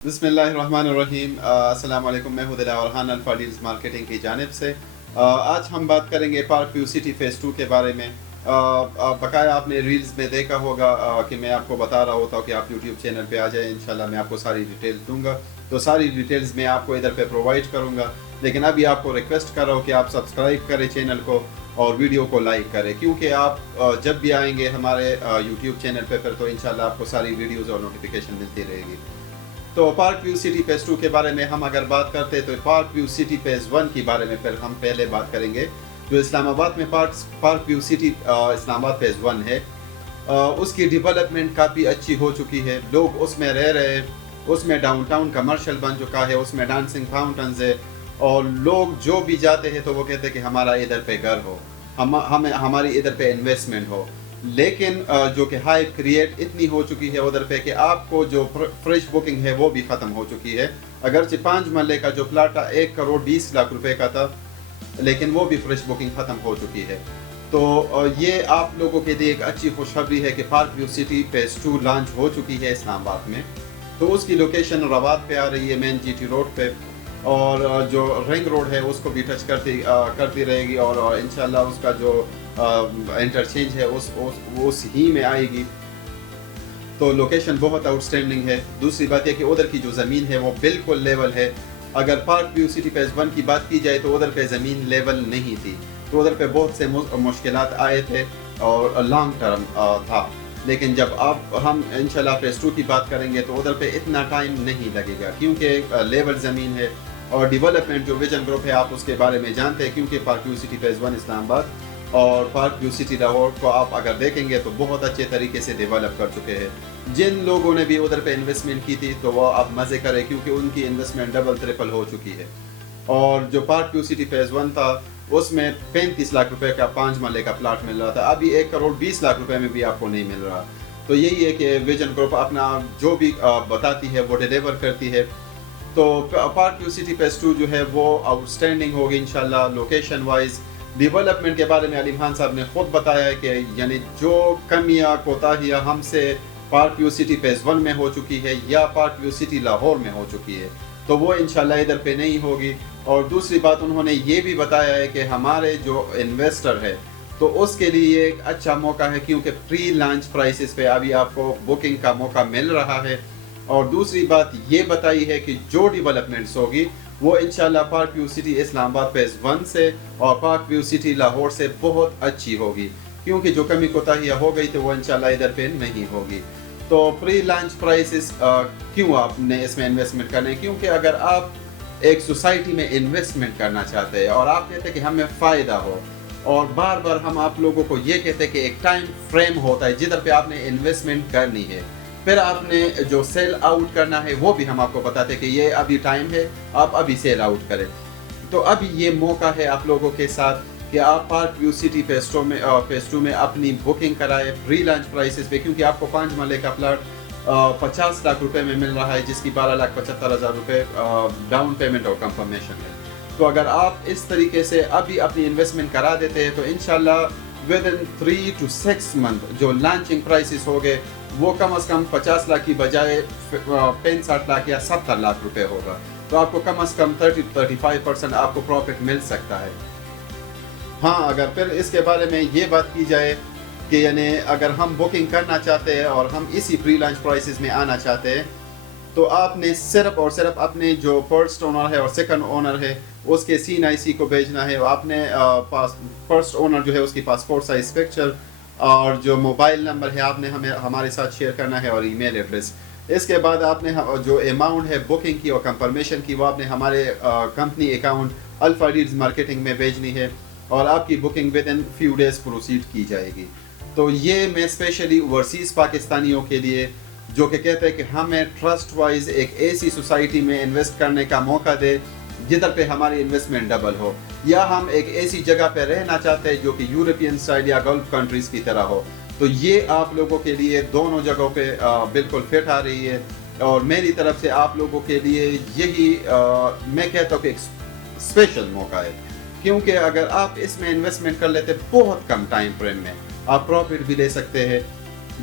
بسم اللہ الرحمن الرحیم۔ السلام علیکم، میں ہوں Dilawar Khan alpha deals marketing کی جانب سے۔ آج ہم بات کریں گے پارک ویو سٹی فیز 2 کے بارے میں۔ بقایا آپ نے ریلز میں دیکھا ہوگا کہ میں آپ کو بتا رہا ہوتا ہوں کہ آپ یوٹیوب چینل پہ آ جائیں، انشاءاللہ میں آپ کو ساری ڈیٹیلز دوں گا، تو ساری ڈیٹیلز میں آپ کو ادھر پہ پرووائڈ کروں گا۔ لیکن ابھی آپ کو ریکویسٹ کر رہا ہوں کہ آپ سبسکرائب کریں چینل کو اور ویڈیو کو لائک کریں، کیونکہ آپ جب بھی آئیں گے ہمارے یوٹیوب چینل پہ پھر تو انشاءاللہ آپ کو ساری ویڈیوز اور نوٹیفیکیشن ملتی رہے گی۔ تو پارک ویو سٹی فیز 2 کے بارے میں ہم اگر بات کرتے ہیں تو پارک ویو سٹی فیز 1 کے بارے میں پھر ہم پہلے بات کریں گے۔ جو اسلام آباد میں پارک ویو سٹی اسلام آباد فیز 1 ہے، اس کی ڈیولپمنٹ کافی اچھی ہو چکی ہے، لوگ اس میں رہ رہے ہیں، اس میں ڈاؤن ٹاؤن کمرشل بن چکا ہے، اس میں ڈانسنگ فاؤنٹنز ہے، اور لوگ جو بھی جاتے ہیں تو وہ کہتے ہیں کہ ہمارا ادھر پہ گھر ہو، ہماری ادھر پہ انویسٹمنٹ ہو۔ لیکن جو کہ ہائپ کریٹ اتنی ہو چکی ہے ادھر پہ کہ آپ کو جو فریش بکنگ ہے وہ بھی ختم ہو چکی ہے۔ اگرچہ 5 مرلے کا جو پلاٹ 1,20,00,000 روپے کا تھا، لیکن وہ بھی فریش بکنگ ختم ہو چکی ہے۔ تو یہ آپ لوگوں کے لیے ایک اچھی خوشخبری ہے کہ Park View City phase 2 launch ہو چکی ہے اسلام آباد میں۔ تو اس کی لوکیشن رواد پہ آ رہی ہے، مین جی ٹی روڈ پہ، اور جو رنگ روڈ ہے اس کو بھی ٹچ کرتی رہے گی، اور انشاءاللہ اس کا جو انٹرچینج ہے اس ہی میں آئے گی۔ تو لوکیشن بہت آؤٹ اسٹینڈنگ ہے۔ دوسری بات یہ کہ ادھر کی جو زمین ہے وہ بالکل لیول ہے۔ اگر پارک ویو سٹی فیز 1 کی بات کی جائے تو ادھر پہ زمین لیول نہیں تھی، تو ادھر پہ بہت سے مشکلات آئے تھے اور لانگ ٹرم تھا۔ لیکن جب ہم انشاءاللہ فیز 2 کی بات کریں گے تو ادھر پہ اتنا ٹائم نہیں لگے گا، کیونکہ لیول زمین ہے، اور ڈیولپمنٹ جو ویژن گروپ ہے آپ اس کے بارے میں جانتے ہیں، کیونکہ پارک ویو سٹی فیز 1 اسلام آباد اور پارک ویو سٹی لاہور کو آپ اگر دیکھیں گے تو بہت اچھے طریقے سے ڈیولپ کر چکے ہیں۔ جن لوگوں نے بھی ادھر پہ انویسٹمنٹ کی تھی تو وہ اب مزے کرے، کیونکہ ان کی انویسٹمنٹ ڈبل ٹرپل ہو چکی ہے۔ اور جو پارک ویو سٹی فیز 1 تھا اس میں 35 لاکھ روپے کا 5 مرلے کا پلاٹ مل رہا تھا، ابھی 1,20,00,000 روپے میں بھی آپ کو نہیں مل رہا۔ تو یہی ہے کہ ویژن گروپ اپنا جو بھی بتاتی ہے وہ ڈیلیور کرتی ہے۔ تو پارک ویو سٹی فیز 2 جو ہے وہ آؤٹ اسٹینڈنگ ہوگی انشاءاللہ۔ لوکیشن وائز ڈیولپمنٹ کے بارے میں علی خان صاحب نے خود بتایا ہے کہ یعنی جو کمیاں کوتاہیاں ہم سے پارک ویو سٹی فیز 1 میں ہو چکی ہے یا پارک ویو سٹی لاہور میں ہو چکی ہے، تو وہ انشاءاللہ ادھر پہ نہیں ہوگی۔ اور دوسری بات انہوں نے یہ بھی بتایا ہے کہ ہمارے جو انویسٹر ہے تو اس کے لیے ایک اچھا موقع ہے، کیونکہ پری لانچ پرائسز پہ ابھی آپ کو بکنگ کا موقع مل رہا ہے۔ اور دوسری بات یہ بتائی ہے کہ جو ڈیولپمنٹس ہوگی وہ انشاءاللہ پارک ویو سٹی اسلام آباد فیز 1 سے اور پارک ویو سٹی لاہور سے بہت اچھی ہوگی، کیونکہ جو کمی کوتاہیاں ہو گئی تو وہ انشاءاللہ ادھر پہ نہیں ہوگی۔ تو پری لانچ پرائسز کیوں آپ نے اس میں انویسٹمنٹ کرنا ہے؟ کیونکہ اگر آپ ایک سوسائٹی میں انویسٹمنٹ کرنا چاہتے ہیں اور آپ کہتے ہیں کہ ہمیں فائدہ ہو، اور بار بار ہم آپ لوگوں کو یہ کہتے ہیں کہ ایک ٹائم فریم ہوتا ہے جدھر پہ آپ نے انویسٹمنٹ کرنی ہے، پھر آپ نے جو سیل آؤٹ کرنا ہے وہ بھی ہم آپ کو بتاتے ہیں کہ یہ ابھی ٹائم ہے، آپ ابھی سیل آؤٹ کریں۔ تو ابھی یہ موقع ہے آپ لوگوں کے ساتھ کہ آپ پارک ویو سٹی فیز 2 میں اپنی بکنگ کرائے پری لانچ پرائسز پہ، کیونکہ آپ کو 5 مرلے کا پلاٹ 50 لاکھ روپے میں مل رہا ہے، جس کی 12,75,000 روپے ڈاؤن پیمنٹ اور کنفرمیشن ہے۔ تو اگر آپ اس طریقے سے ابھی اپنی انویسٹمنٹ کرا دیتے ہیں تو انشاءاللہ within 3 to 6 month جو لانچنگ پرائسز ہو گئے وہ کم از کم 50 لاکھ کی بجائے 65 لاکھ یا 70 لاکھ روپے ہوگا، تو آپ کو کم از کم 30-35% آپ کو پروفٹ مل سکتا ہے۔ ہاں، اگر پھر اس کے بارے میں یہ بات کی جائے کہ یعنی اگر ہم بکنگ کرنا چاہتے ہیں اور ہم اسی پری لانچ پرائسز میں آنا چاہتے ہیں تو آپ نے صرف اور صرف اپنے جو فرسٹ اونر ہے اور سیکنڈ اونر ہے اس کے CNIC کو بھیجنا ہے، آپ نے فرسٹ اونر جو ہے اس کی پاسپورٹ سائز پکچر اور جو موبائل نمبر ہے آپ نے ہمارے ساتھ شیئر کرنا ہے، اور ای میل ایڈریس۔ اس کے بعد آپ نے جو اماؤنٹ ہے بکنگ کی اور کنفرمیشن کی وہ آپ نے ہمارے company account alpha deals marketing میں بھیجنی ہے، اور آپ کی booking within few days proceed کی جائے گی۔ تو یہ میں اسپیشلی اوورسیز پاکستانیوں کے لیے جو کہ کہتے ہیں کہ ہمیں ٹرسٹ وائز ایک ایسی سوسائٹی میں انویسٹ کرنے کا موقع دے جدھر پہ ہماری انویسٹمنٹ ڈبل ہو، یا ہم ایک ایسی جگہ پہ رہنا چاہتے ہیں جو کہ یورپین اسٹائل یا گلف کنٹریز کی طرح ہو، تو یہ آپ لوگوں کے لیے دونوں جگہوں پہ بالکل فٹ آ رہی ہے۔ اور میری طرف سے آپ لوگوں کے لیے یہی میں کہتا ہوں کہ ایک اسپیشل موقع ہے، کیونکہ اگر آپ اس میں انویسٹمنٹ کر لیتے بہت کم ٹائم فریم میں آپ پروفٹ بھی لے سکتے ہیں،